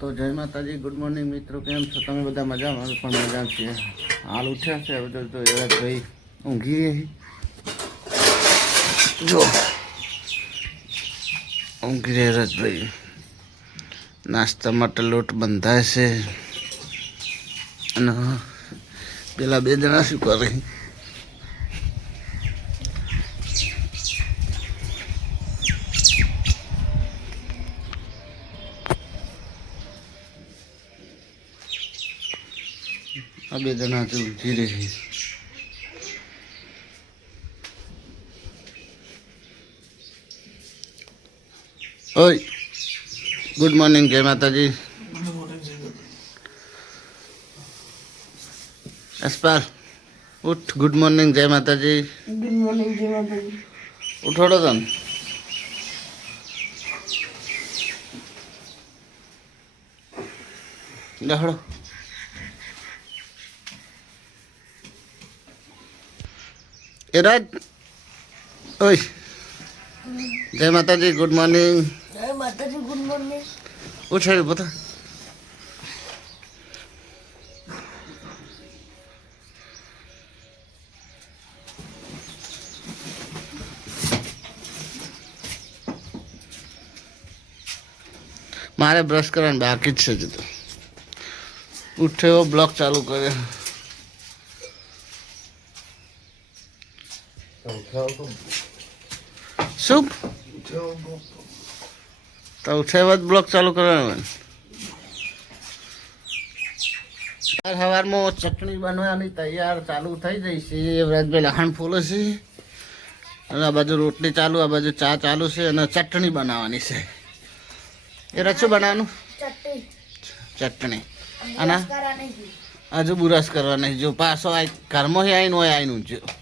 તો જય માતાજી ગુડ મોર્નિંગ મિત્રો, કેમ છો? તમે બધા મજામાં? અમે પણ મજા છીએ. હાલ ઉઠ્યા છે, હવે તો તો એવા ભાઈ ઊંઘી રહી? જો. ઊંઘી રહે રજભાઈ. નાસ્તા માટે લોટ બંધાય છે. અને પેલા બે જણા શું કરે? આ બે જણા હજુ ઊંઘી રહી ઓય ગુડ મોર્નિંગ જય માતાજી અસ્પાલ ઉઠ ગુડ મોર્નિંગ જય માતાજી ગુડ મોર્નિંગ જય માતાજી ઉઠોડો તને લહડો એ રાજ ઓય જય માતાજી ગુડ મોર્નિંગ જય માતાજી ગુડ મોર્નિંગ ઉઠાડી બધા મારે બ્રશ કરવાનું બાકી જ છે હજુ તો ઉઠ્યો બ્લોક ચાલુ કર્યો શું? તો જ બ્લોક ચાલુ કરવાનો. સવારમાં ચટણી બનવાની તૈયાર ચાલુ થઈ જઈ છે. વ્રજભાઈ લખાણ ફૂલે છે. અને આ બાજુ રોટલી ચાલુ આ બાજુ ચા ચાલુ છે અને ચટણી બનાવવાની છે. એ રચું બનાવવાનું? ચટણી. અને નહીં હજુ બુરસ કરવાની જો પાછો આ ઘરમાં આવીને હોય આવીને ઊંચ્યો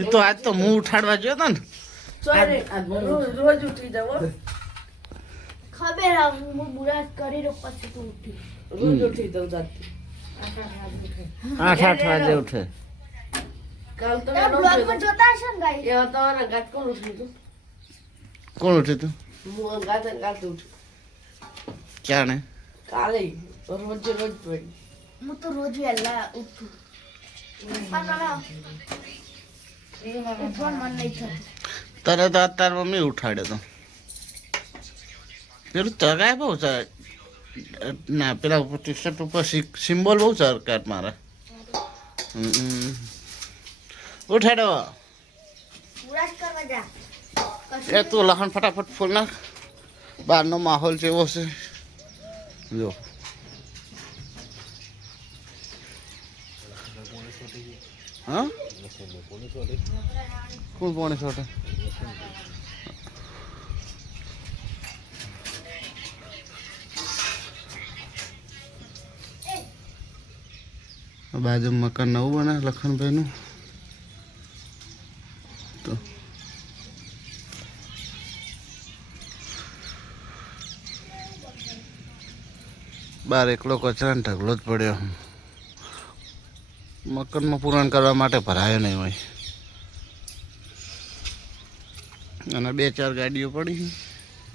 એ તો આજ તો હું ઉઠાડવા ગયો હતો ને. રોજ ઉઠી જવો ખબર હું બુરા કરી રહ્યો પછી તું ઉઠી. રોજ ઉઠી દઉં આઠ આઠ વાગે ઉઠે. કાલ તો બ્લોગમાં જોતા હશો ને ગાઈ? એવા તમારા ગાત કોણ ઉઠ્યું તું? કોણ ઉઠ્યું તું? હું ગાત ગાત ઉઠ્યું. ચાણે કાલે રોજ રોજ પડી હું તો રોજ વહેલા તને તો તાર મમ્મી ઉઠાડ્યો તો પેલું તગાય બહુ સર ના પેલા ટી શર્ટ ઉપર સિમ્બોલ બહુ સરકાર મારે જા એ તું લહણ ફટાફટ ફૂલ નાખ બહારનો માહોલ જેવો છે જો હા? કોણ પોણે છોટે? બાજુ મકાન નવું બને, લખનભાઈનું. તો. બાર એકલો કચરાને ઢગલો જ પડ્યો. મકાનમાં પૂરણ કરવા માટે ભરાયો નહીં હોય. અને બે ચાર ગાડીઓ પડી.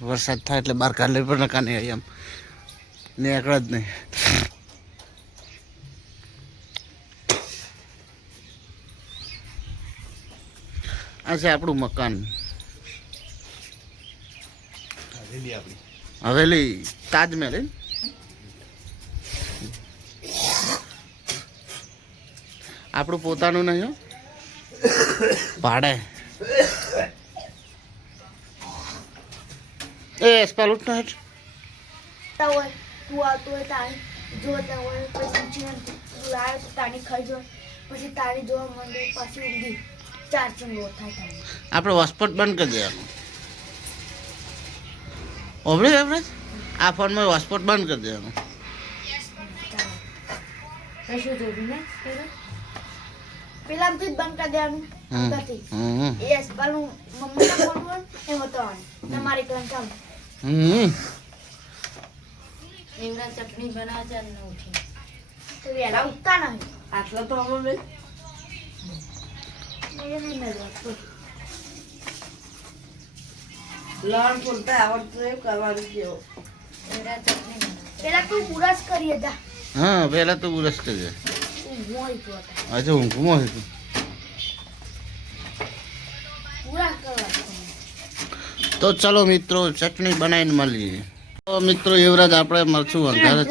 વરસાદ થાય એટલે બહાર કાઢ પણ નકા નહીં એમ. નીકળે જ નહીં. આ છે આપણું મકાન. હવેલી તાજમહેલ આપણું પોતાનું નહીં ભાડે. એ એસપાલ ઉઠ હેઠ. તા આવતો હોય તારી જોતા હોય પછી આવે તો તારી ખાઈ જો પછી તારી જોવા માંડે પાછી ઊંઘી ચાર ચંગો થાય આપણે હોસ્પોટ બંધ કરી દેવાનું. ઓબળે આપણે આ ફોનમાં હોસ્પોટ બંધ કરી દેવાનું. કશું જોયું ને? પેલાથી જ બંધ કરી દેવાનું. અંદરથી. એ અસપાલનું મમ્મીના ફોન હોય એમ બતાવવાનું તમારી કલમ હમ. એમના ચટણી બનાવે છે અને ઉઠી. તો વહેલા ઉઠતા નહીં. આટલા તો અમે બે મેં નહીં મેળવ્યા લણ ફૂલતા આવડતું એમ કરવાનું કેવો. પેલા તું પૂરસ કરીએ જા. હા પેલા તો ઉરસ કરજે આજે ઊંઘમાં હતું તો. ચલો મિત્રો ચટણી બનાવીને મળીએ. તો મિત્રો યુવરાજ આપણે મરચું વધારે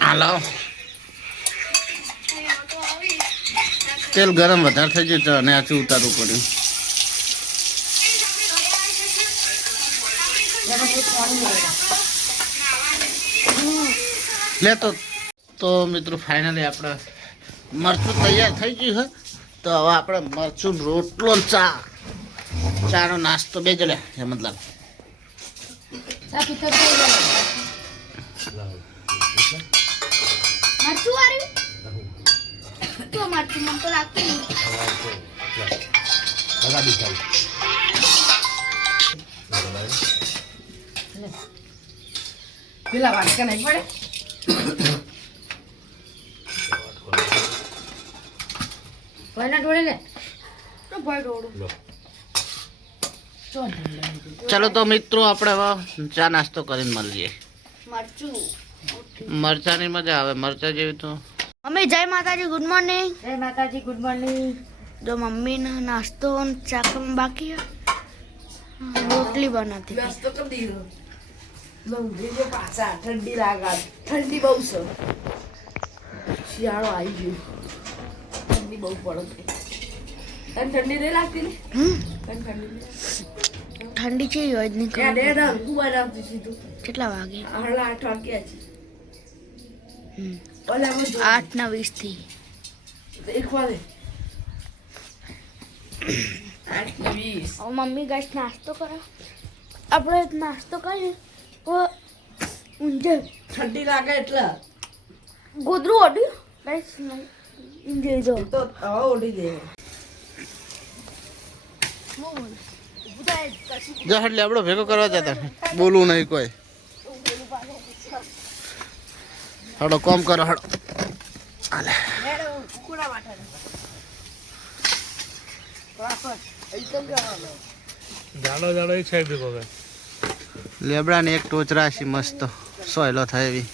હાલો. તેલ ગરમ વધારે થઈ ગયું છે અને આથી ઉતારવું પડ્યું. તો તો મિત્રો ફાઇનલી આપણે મરચું તૈયાર થઈ ગયું છે. તો હવે આપણે મરચું રોટલો ચા. ચાનો નાસ્તો બે જ એ મતલબ પેલા વાટકા નહીં પડે? ચાલો તો મિત્રો આપણે હવે ચા નાસ્તો કરીને મળીએ. મરચું. મરચાની મજા આવે મરચા જેવી તો. મમ્મી જય માતાજી ગુડ મોર્નિંગ જય માતાજી ગુડ મોર્નિંગ જો મમ્મીનો નાસ્તો ચાકમ બાકી રોટલી બનાવતી નાસ્તો કરી દીધો. લંગડી છે પાછા ઠંડી લાગે. ઠંડી બહુ છે. શિયાળો આવી ગયો. ઠંડી બહુ પડે. તને ઠંડી નહીં લાગતી ને? તને ઠંડી ઠંડી છે હોય નહીં ખબર. ડેડ અંકુ બનાવતી સીધું. કેટલા વાગે? હળા આઠ વાગ્યા છે. ઓલા જો આઠ ના વીસથી એક વાગે. આઠ ને વીસ મમ્મી ગાઈસ નાસ્તો કરો. આપણે નાસ્તો કરીએ? તો ઊંઝે ઠંડી લાગે એટલે. ગોદરું ઓઢ્યું? ગાઈસ ઊંઝે જો તો હવે ઓઢી દે. જો એટલે આપણો ભેગો કરવા જતા. બોલવું નહીં કોઈ. હડો કોમ કરો હડો. હાલે. જાડો જાડો એક સાઈડ ભેગો કર લેબડાની એક ટોચરા છે મસ્ત સોયલો થાય એવી.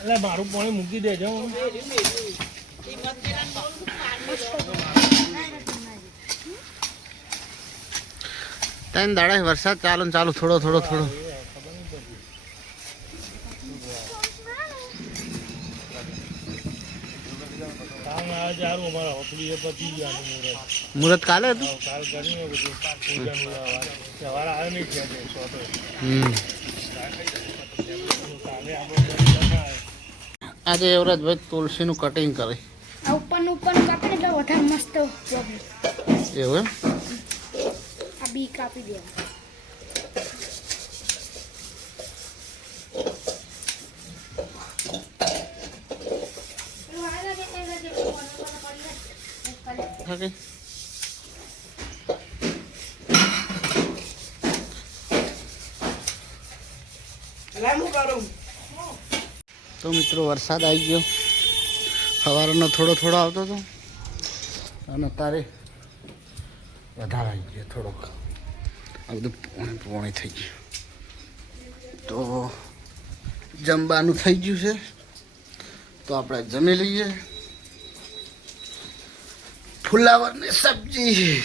એટલે મારું પાણી મૂકી દેજો. ત્રણ દાડા વરસાદ ચાલુ ચાલુ થોડો થોડો થોડો કામ આવે સારું એ પતી ગયા મુહૂર્ત મુહૂર્ત કાલે હતું કાલ કરીને બધું પૂજન આવે નહીં સોટો આવે આજે યુવરાજભાઈ તુલસીનું કટિંગ કરે ઉપરનું ઉપરનું કાપે એટલે વધારે મસ્ત એવું એમ આ બી કાપી દે કરું તો મિત્રો વરસાદ આવી ગયો. સવારનો થોડો થોડો આવતો હતો. અને અત્યારે વધારે આવી ગયો થોડોક. આ બધું પોણે પોણે થઈ ગયું. તો જમવાનું થઈ ગયું છે. તો આપણે જમી લઈએ. ફુલાવરની સબ્જી.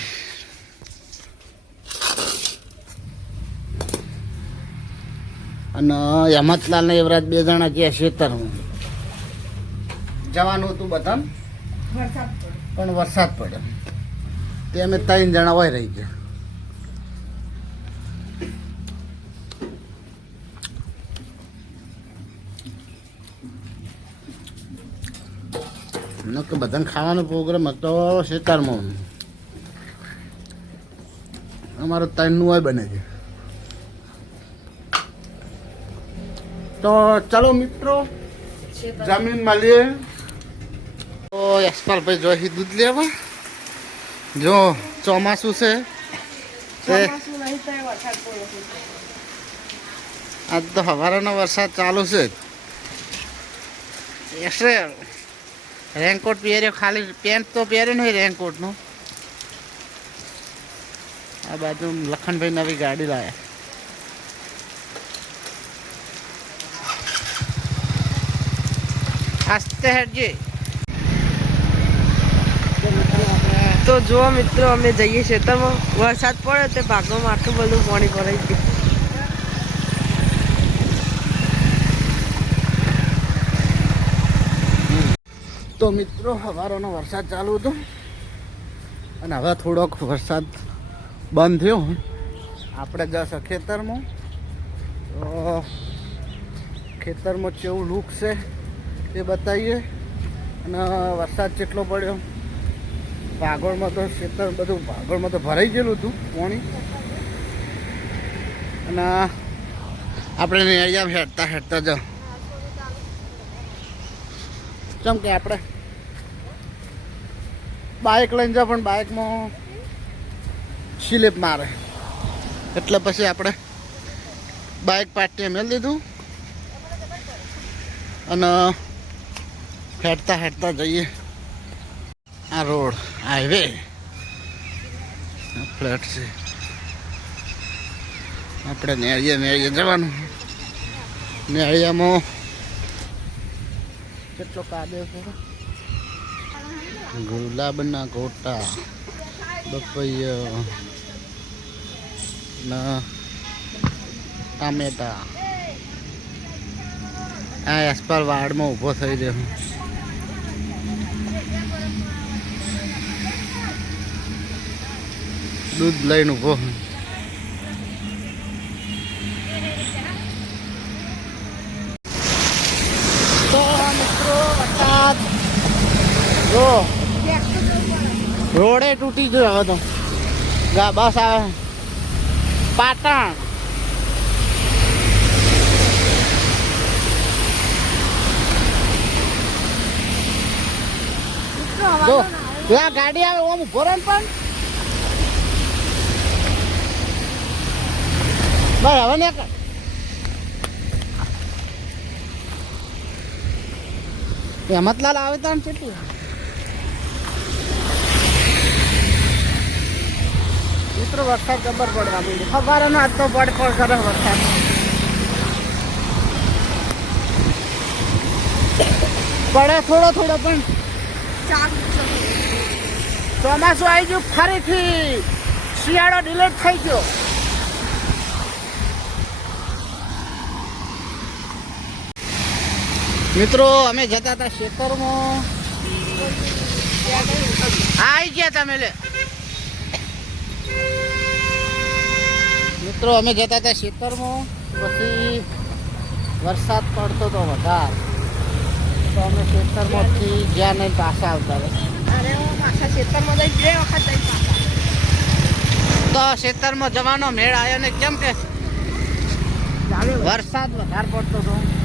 અને હેમતલાલ ને યુવરાજ બે જણા ગયા ખેતરમાં. જવાનું હતું બધા પણ વરસાદ પડ્યો. તે અમે ત્રણ જણા હોય રહી ગયા. ન કે બધાને ખાવાનો પ્રોગ્રામ હતો ખેતરમાં અમારો ત્રણનું હોય બને છે. તો ચાલો મિત્રો જમીન માલીએ તો યશપાલભાઈ જોઈ દૂધ લેવા. જો ચોમાસું છે. આજ તો સવારનો વરસાદ ચાલુ છે. એટલે રેનકોટ પહેર્યો, ખાલી પેન્ટ તો પહેર્યો નહીં રેનકોટનું. આ બાજુ લખનભાઈ નવી ગાડી લાવ્યા આસ્તે હેડજી. તો જુઓ મિત્રો, અમે જઈએ ખેતરમાં વરસાદ પડે તે ભાગમાં આટલું બધું પાણી ભરાઈ ગયું. તો મિત્રો સવારનો વરસાદ ચાલુ હતો. અને હવે થોડોક વરસાદ બંધ થયો. આપણે જશે ખેતરમાં. તો ખેતરમાં કેવું લુક છે એ બતાવીએ. અને વરસાદ કેટલો પડ્યો? ભાગોળમાં તો ખેતર બધું ભાગોળમાં તો ભરાઈ ગયેલું હતું, પાણી. અને આપણે અહીંયા હેડતા હેડતા જાઓ જેમ કે આપણે બાઇક લઈને જાઓ, પણ બાઇકમાં સ્લીપ મારે. એટલે પછી આપણે બાઇક પાટીએ મેળ દીધું અને હેડતા હેડતા જઈએ આ રોડ હાઈવે ફ્લેટ છે. આપણે નેળીએ નેળીએ જવાનું. નેળિયામાં કેટલો કાદવ છે? ગુલાબના ગોટા બપૈયો ટામેટા. આ એસપાલ વાડમાં ઊભો થઈ ગયો દૂધ લઈને ઊભો. વરસાદ જો. રોડે તૂટી ગયો હવે તો. ગા બસ આવે પાટણ. જો ત્યાં ગાડી આવે ઓમ ઊભો રહે ને પણ. ભાઈ હવે ને હેમતલાલ આવે તો કેટલું? મિત્રો, વરસાદ જબર પડવા માંડ્યો ના આજ તો પડ પડ કરે વરસાદ. પડે થોડો થોડો પણ. ચોમાસું આવી ગયું ફરીથી. શિયાળો ડિલેટ થઈ ગયો. મિત્રો અમે જતા હતા ખેતરમાં આવી ગયા તમે લે. મિત્રો અમે જતા હતા ખેતરમાં પછી વરસાદ પડતો હતો વધારે. તો અમે ખેતરમાંથી ગયા નહીં પાછા આવતા તો ખેતરમાં જવાનો મેળ આવ્યો ને કેમ કે વરસાદ વધારે પડતો હતો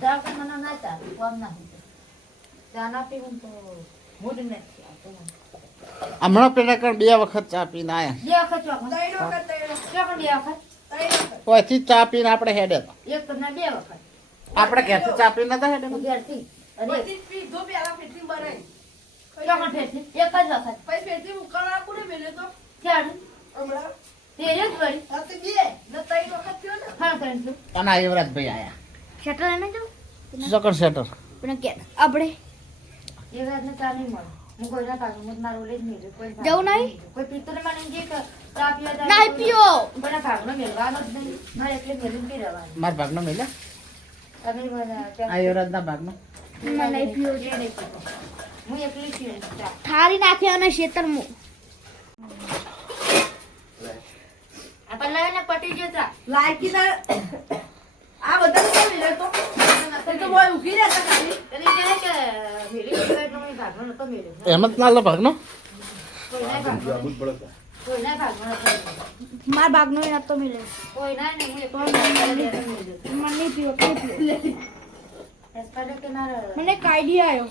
છે ના ચા બને હમણાં પેલા કણ બે વખત ચા પીને આયા. પછી ચા પીને આપણે હેડે આપણે ઘેરથી ચા પીને નતા હેડે? પીધો પેલા પછી ઉકાળા મેલે તો હમણાં? આ તો બે ને ત્રણ વખત થયો ને અને આ યુવરાજભાઈ આયા. સકર સેટર આપણે? જવું નહીં? કોઈ પીતો ને મને જે કે ચા પીવા જાય નહીં તો પીઓ. બધા ભાગનો મેળવાનો જ નહીં. મારે એટલે મેળવી પી રહેવાનું. મારા ભાગનો મેલે? તમે બધા ભાગનો. ના નહીં પીઓ. જે નહીં હું એકલી ચા. ઠારી નાખી અને શેતર આ પહેલા એને પટી ગયો ચા લાયકી ના મેલે તો તો બોય ઊભી રહેતા ખાલી. એને કહે કે મેલી ભાગનો નતો મેલ્યો. એમ જ ના ભાગનો. નતો મેલ્યો. મારા બાગનો એ નતો મિલે કોઈનાય નહીં, હું એકલો મને નહીં પીવો કે પીવો એસ્પાડો કે મારે મને એક આવ્યો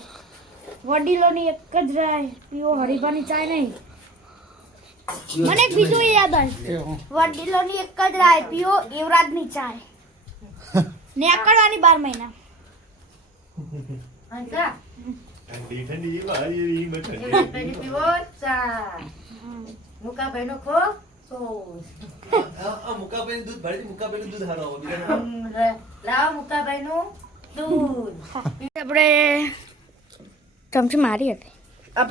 વડીલોની એક જ રાય પીવો હરીફાની ચાય નહીં. મને બીજું યાદ આવ્યું. વડીલોની એક જ રાય પીવો યુવરાજની ચાય. નેકળવાની બાર મહિના. ઠંડી ઠંડી હરી હરી હતી. રાતની પીવો ચા મુકાભાઈનો ખો? સોસ. હમ, રે- લાવો મુકાભાઈનું દૂધ. આપણે ચમચી મારી હતી. આ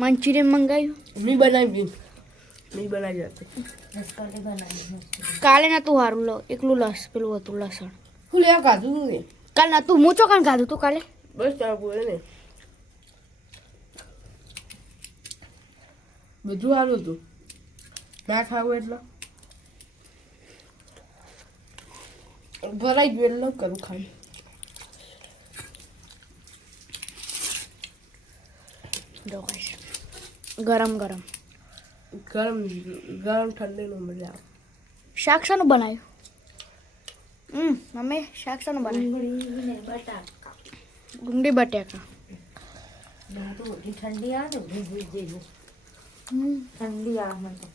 મંચુરિયન મંગાવ્યું. મી બનાવી મી બનાવી બનાવી કાલે નતું સારું લો. એકલું લસ પેલું હતું લસણ. હું લેવા કાઢું નું ને? કાલ નતું હું ચોકન ખાધું તું કાલે? બસ ચાલુ બોલે ને. બધું સારું હતું. ના ખાવું એટલે? ભરાઈ ગયું એટલે કરું ખાઈ. ગરમ ગરમ. ગરમ ગરમ ઠંડીનું મજા આવે. શાક શાનું બનાવ્યું? હમ મમ્મી શાક શાનું બનાવ્યું. બટાકા ગુંડી બટાકા. તો ઠંડી આવે ઠંડી આવે મને તો.